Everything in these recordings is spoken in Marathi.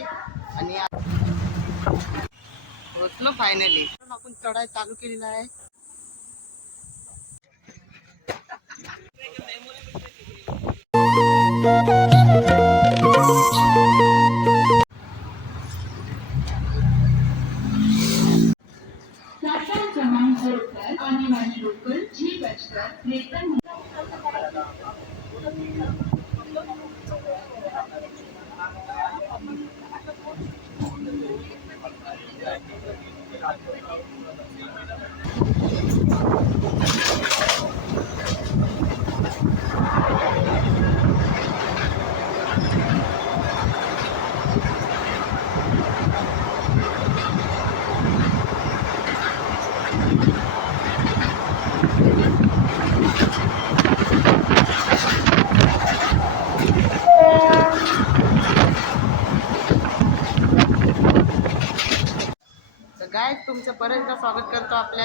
करायची आणि पोहोचलो फायनली आपण चढाई चालू केलेला आहे Thank you. よし。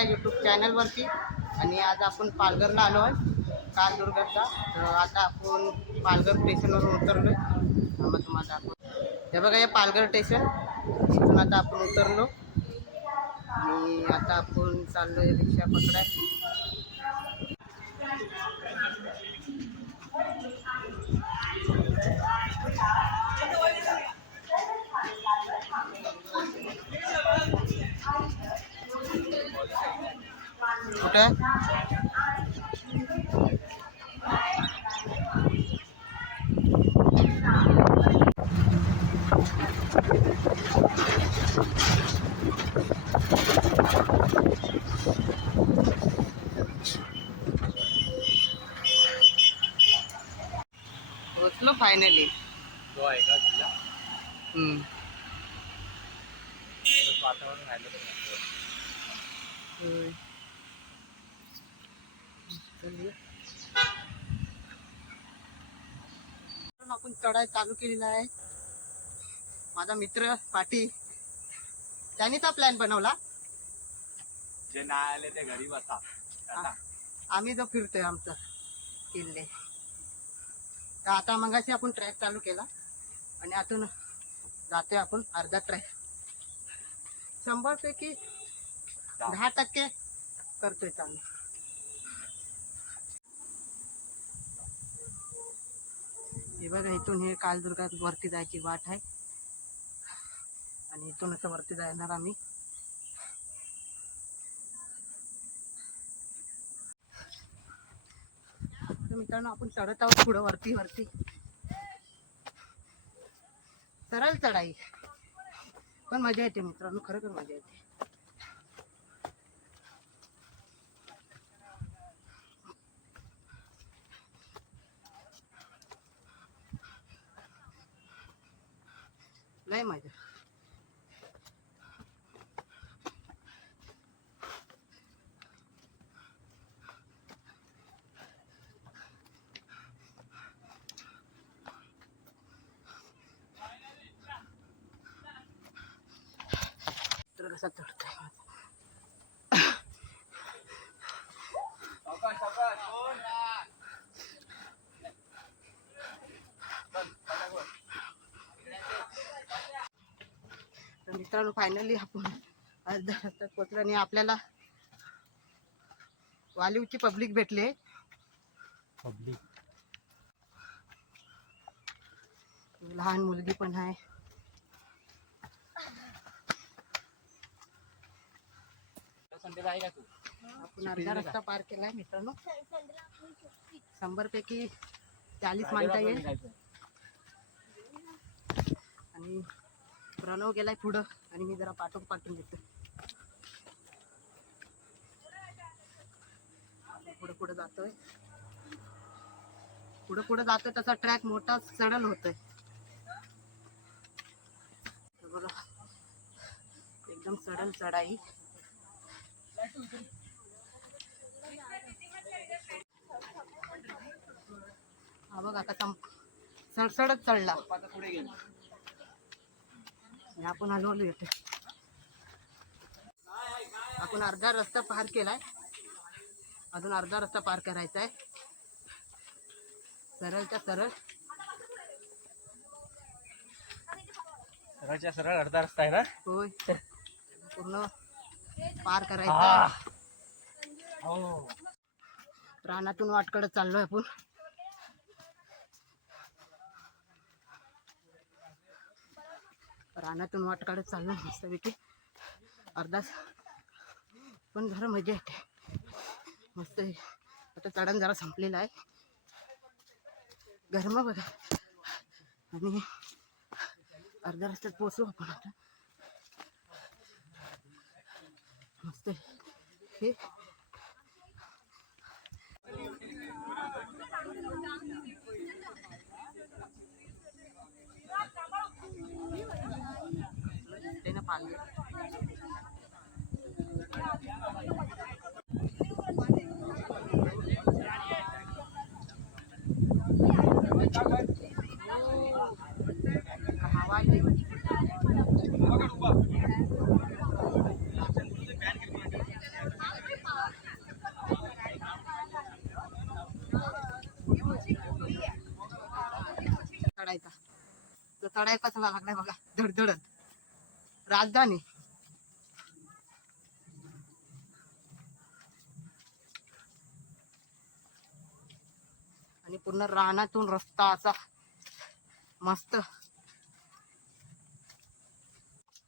यूट्यूब चॅनलवरती आणि आज आपण पालघरला आलो आहे. काल दुर्गाचा. तर आता आपण पालघर स्टेशनवरून उतरलो आहे मग तुम्हाला दाखव हे बघा हे पालघर स्टेशन इथून आता आपण उतरलो. आणि आता आपण चाललो आहे रिक्षा पकडाय कुठे पोचलो फायनली जो आहे का किल्ला हम्म. तसं वातावरण राहिलं तर मस्त. होय. चलूया. पण आपण चढाई चालू केलेला आहे माझा मित्र पाटी त्यांनीच हा प्लॅन बनवला जे नाही आले ते घरी बसा आता आम्ही जो फिरतोय आमचा किल्ले तर आता मगाशी आपण ट्रॅक चालू केला आणि आतून जातोय आपण अर्धा ट्रॅक शंभर पैकी दहा टक्के करतोय चालू. हे बघा इथून हे कालदुर्गात वरती जायची वाट आहे. आणि इथून असं वरती जाणार आम्ही. मित्रांनो आपण चढत आहोत पुढं वरती वरती. सरळ चढाई. पण मजा येते मित्रांनो खरं तर मजा येते. लय मजा. कसा चढतोय तर मित्रांनो फायनली आपण अर्धा रस्त्यात पोचलो आणि आपल्याला वालिवची पब्लिक भेटली पब्लिक लहान मुलगी पण आहे संडेला आहे का तू आपण अर्धा रस्ता पार केलाय मित्रांनो. शंभर पैकी चाळीस मानता येईल आणि प्रणव गेलाय पुढं. आणि मी जरा पाठवून पाठवून घेतो पुढे पुढे जातोय. पुढे पुढे जातोय तसा ट्रॅक मोठा चढल होतोय. बघा. एकदम चढल चढाई. हा बघ आता सडसडत चढला. आपण हलवलो येते आपण अर्धा रस्ता पार केलाय. अजून अर्धा रस्ता पार करायचा आहे. सरळच्या सरळ. सरळच्या सरळ अर्धा रस्ता आहे ना? होय. पूर्ण पार. करायचा. हो. रानातून वाटकडे चाललोय आपण. रानातून वाटकडे चाललोय मस्तपैकी. अर्धाच पण जरा मजा येते. मस्त. आता चढण जरा संपलेला आहे. गरम बघा. आणि अर्ध्या रस्त्यात पोचू आपण आता. मस्त आहे. हे ते ना पाणी तडाय चढायचा लागलाय बघा धडधडत. राजधानी. आणि पूर्ण रानातून रस्ता असा मस्त.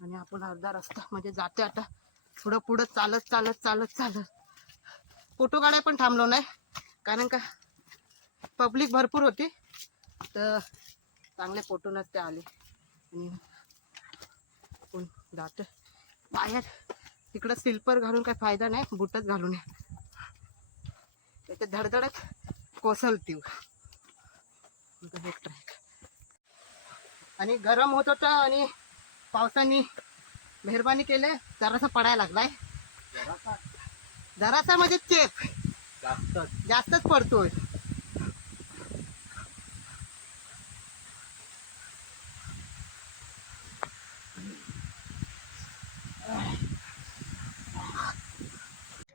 आणि आपण अर्धा रस्ता म्हणजे जाते आता. पुढं पुढं चालत चालत चालत चालत. फोटो काढाय पण थांबलो नाही. कारण का पब्लिक भरपूर होती. तर चांगले फोटो नसते आले. आणि आपण जातो? बाहेर. तिकडं स्लिपर घालून काही फायदा नाही. बुटच घालून या. त्याचे धडधडत ट्रॅक आणि गरम होत होतं आणि पावसाने मेहरबानी केले. जरासा पडायला लागलाय. जरासा? म्हणजे चेप. जास्त जास्तच पडतोय.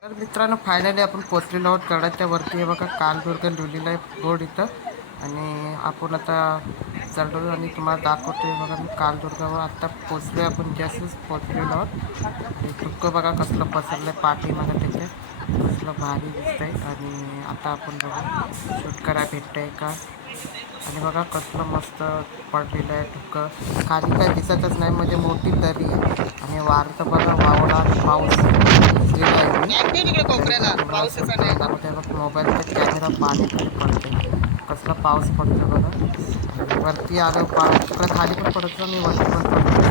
तर मित्रांनो फायनली आपण पोचलेलो आहोत गडाच्या वरती. हे बघा कालदुर्ग लिहिलेलं आहे बोर्ड इथं. आणि आपण आता चाललो आणि तुम्हाला दाखवतो आहे बघा मी कालदुर्गावर आत्ता पोचलोय. आपण जस्टच पोचलेलो आहोत. दुःख बघा कसलं पसरलं पाठी मला त्याच्या कसलं भारी दिसतंय. आणि आता आपण बघा शूट भेटतं आहे का? आणि बघा कसलं मस्त पडलेलं आहे धुकं खाली काय दिसतच नाही म्हणजे मोठी दरी आहे. आणि वारं बघा वावला पाऊस. मोबाईलचा कॅमेरा पाणी पडते कसला पाऊस पडतो बघा. वरती आलं पाऊस. तिकडे खाली पण पडतो मी वरती पण पडतो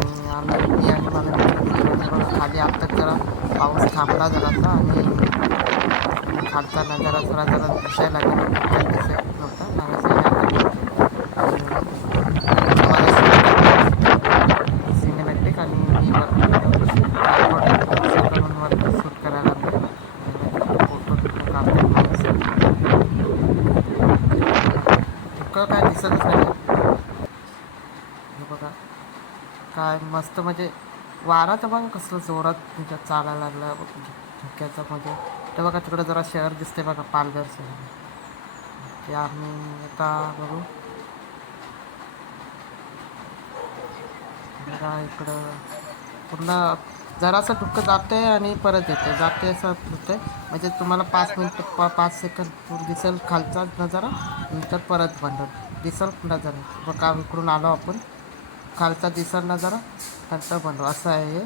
आणि आम्ही मी आणि माझा मित्र तिकडे बघा खाली आता जरा पाऊस थांबला जरासा आणि खालचा नजारा थोडा जरा दिसायला लागला काही दिसत नव्हता सिनेमॅटिक आणि मी वरती वरती शूट करायला लागलो फोटो काढतो इतकं काय दिसतच नाही हे बघा काय मस्त म्हणजे वारा तर बघा कसलं जोरात म्हणजे चालायला लागला म्हणजे धुक्याचं म्हणजे. तर बघा तिकडं जरा शहर दिसते बघा पालघर शहर. ते आम्ही आता बघू. इकडं पूर्ण जरासं धुकं जाते आणि परत येते जाते असं होते म्हणजे तुम्हाला पाच मिनटं पा पाच सेकंद दिसेल खालचा नजारा नंतर परत बंद. दिसेल नजारा. बघा इकडून आलो आपण. खालचा दिसर ना जरा नंतर बंद असं आहे हे.